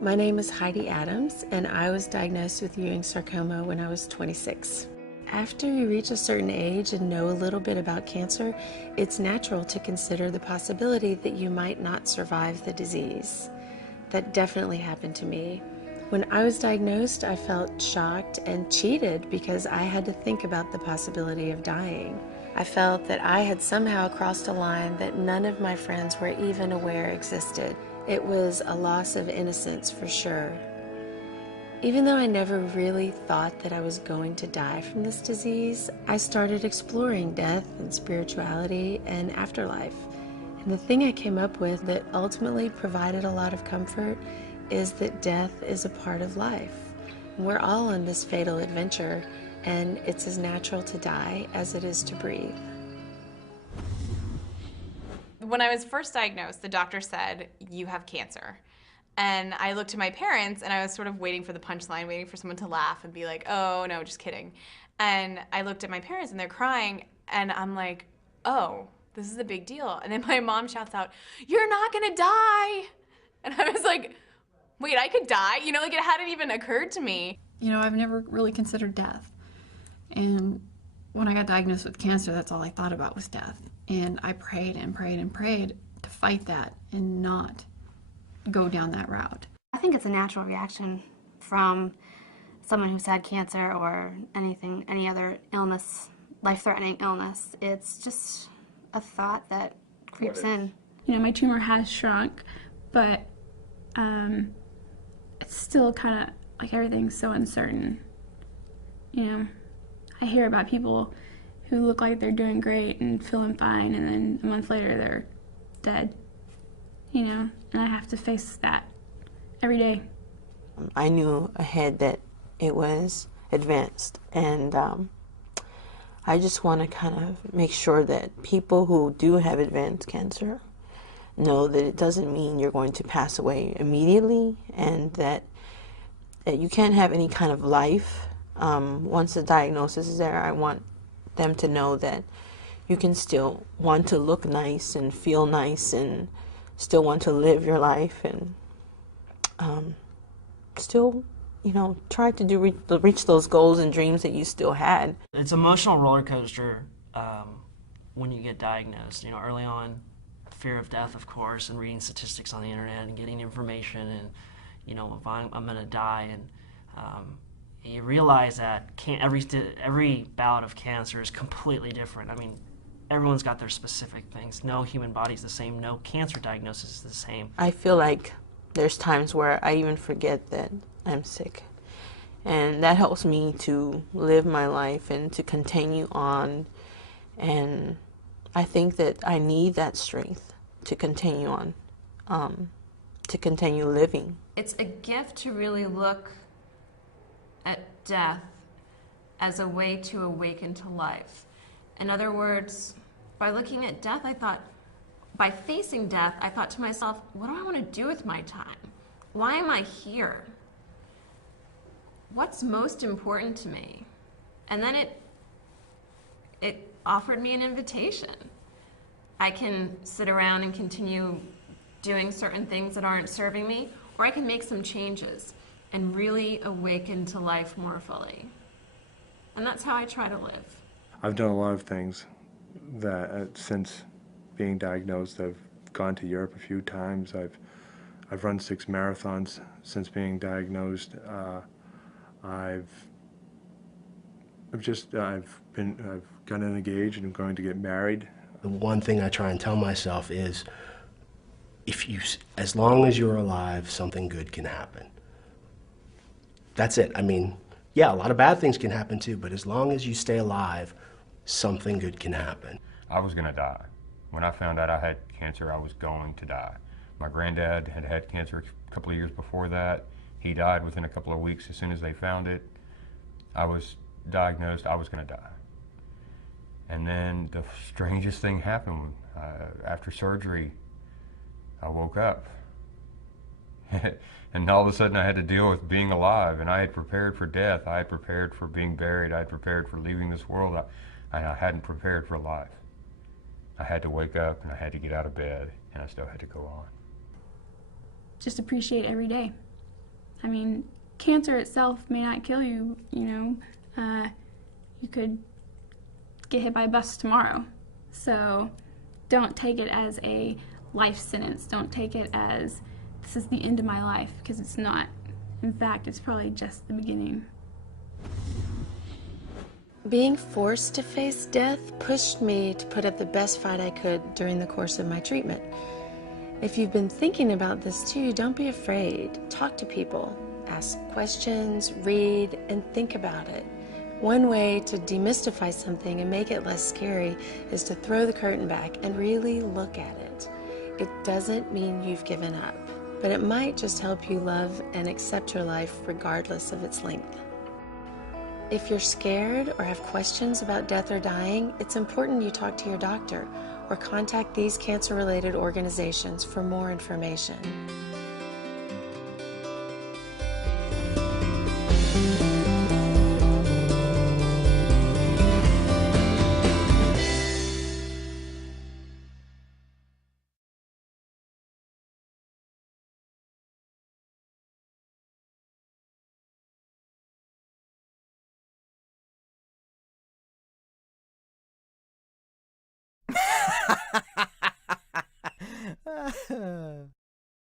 My name is Heidi Adams, and I was diagnosed with Ewing sarcoma when I was 26. After you reach a certain age and know a little bit about cancer, it's natural to consider the possibility that you might not survive the disease. That definitely happened to me. When I was diagnosed, I felt shocked and cheated because I had to think about the possibility of dying. I felt that I had somehow crossed a line that none of my friends were even aware existed. It was a loss of innocence for sure. Even though I never really thought that I was going to die from this disease, I started exploring death and spirituality and afterlife. And the thing I came up with that ultimately provided a lot of comfort is that death is a part of life. We're all on this fatal adventure, and it's as natural to die as it is to breathe. When I was first diagnosed, the doctor said, "You have cancer." And I looked at my parents and I was sort of waiting for the punchline, waiting for someone to laugh and be like, "Oh, no, just kidding." And I looked at my parents and they're crying and I'm like, "Oh, this is a big deal." And then my mom shouts out, "You're not gonna die." And I was like, wait, I could die? You know, like it hadn't even occurred to me. You know, I've never really considered death. And when I got diagnosed with cancer, that's all I thought about was death. And I prayed and prayed and prayed to fight that and not go down that route. I think it's a natural reaction from someone who's had cancer or any other illness, life-threatening illness. It's just a thought that creeps in. You know, my tumor has shrunk, but it's still kind of like everything's so uncertain. You know, I hear about people who look like they're doing great and feeling fine, and then a month later they're dead. You know, and I have to face that every day. I knew ahead that it was advanced, and I just want to kind of make sure that people who do have advanced cancer know that it doesn't mean you're going to pass away immediately, and that you can't have any kind of life. Once the diagnosis is there, I want them to know that you can still want to look nice and feel nice and still want to live your life and still, you know, try to reach those goals and dreams that you still had. It's an emotional roller coaster when you get diagnosed. You know, early on, fear of death, of course, and reading statistics on the internet and getting information, and you know, if I'm going to die, and you realize that every bout of cancer is completely different. I mean, everyone's got their specific things. No human body's the same. No cancer diagnosis is the same. I feel like there's times where I even forget that I'm sick. And that helps me to live my life and to continue on. And I think that I need that strength to continue on, to continue living. It's a gift to really look at death as a way to awaken to life. In other words, by looking at death, by facing death, I thought to myself, what do I want to do with my time? Why am I here? What's most important to me? And then it offered me an invitation. I can sit around and continue doing certain things that aren't serving me, or I can make some changes and really awaken to life more fully. And that's how I try to live. I've done a lot of things that since being diagnosed. I've gone to Europe a few times. I've run 6 marathons since being diagnosed. I've gotten engaged and I'm going to get married. The one thing I try and tell myself is, as long as you're alive, something good can happen. That's it. I mean, yeah, a lot of bad things can happen too, but as long as you stay alive, something good can happen. I was gonna die. When I found out I had cancer, I was going to die. My granddad had had cancer a couple of years before that. He died within a couple of weeks as soon as they found it. I was diagnosed, I was gonna die. And then the strangest thing happened. After surgery, I woke up. And all of a sudden I had to deal with being alive, and I had prepared for death. I had prepared for being buried. I had prepared for leaving this world. I hadn't prepared for life. I had to wake up and I had to get out of bed, and I still had to go on. Just appreciate every day. I mean, cancer itself may not kill you, you could get hit by a bus tomorrow. So don't take it as a life sentence. Don't take it as this is the end of my life, because it's not. In fact, it's probably just the beginning. Being forced to face death pushed me to put up the best fight I could during the course of my treatment. If you've been thinking about this too, don't be afraid. Talk to people, ask questions, read, and think about it. One way to demystify something and make it less scary is to throw the curtain back and really look at it. It doesn't mean you've given up, but it might just help you love and accept your life regardless of its length. If you're scared or have questions about death or dying, it's important you talk to your doctor or contact these cancer-related organizations for more information.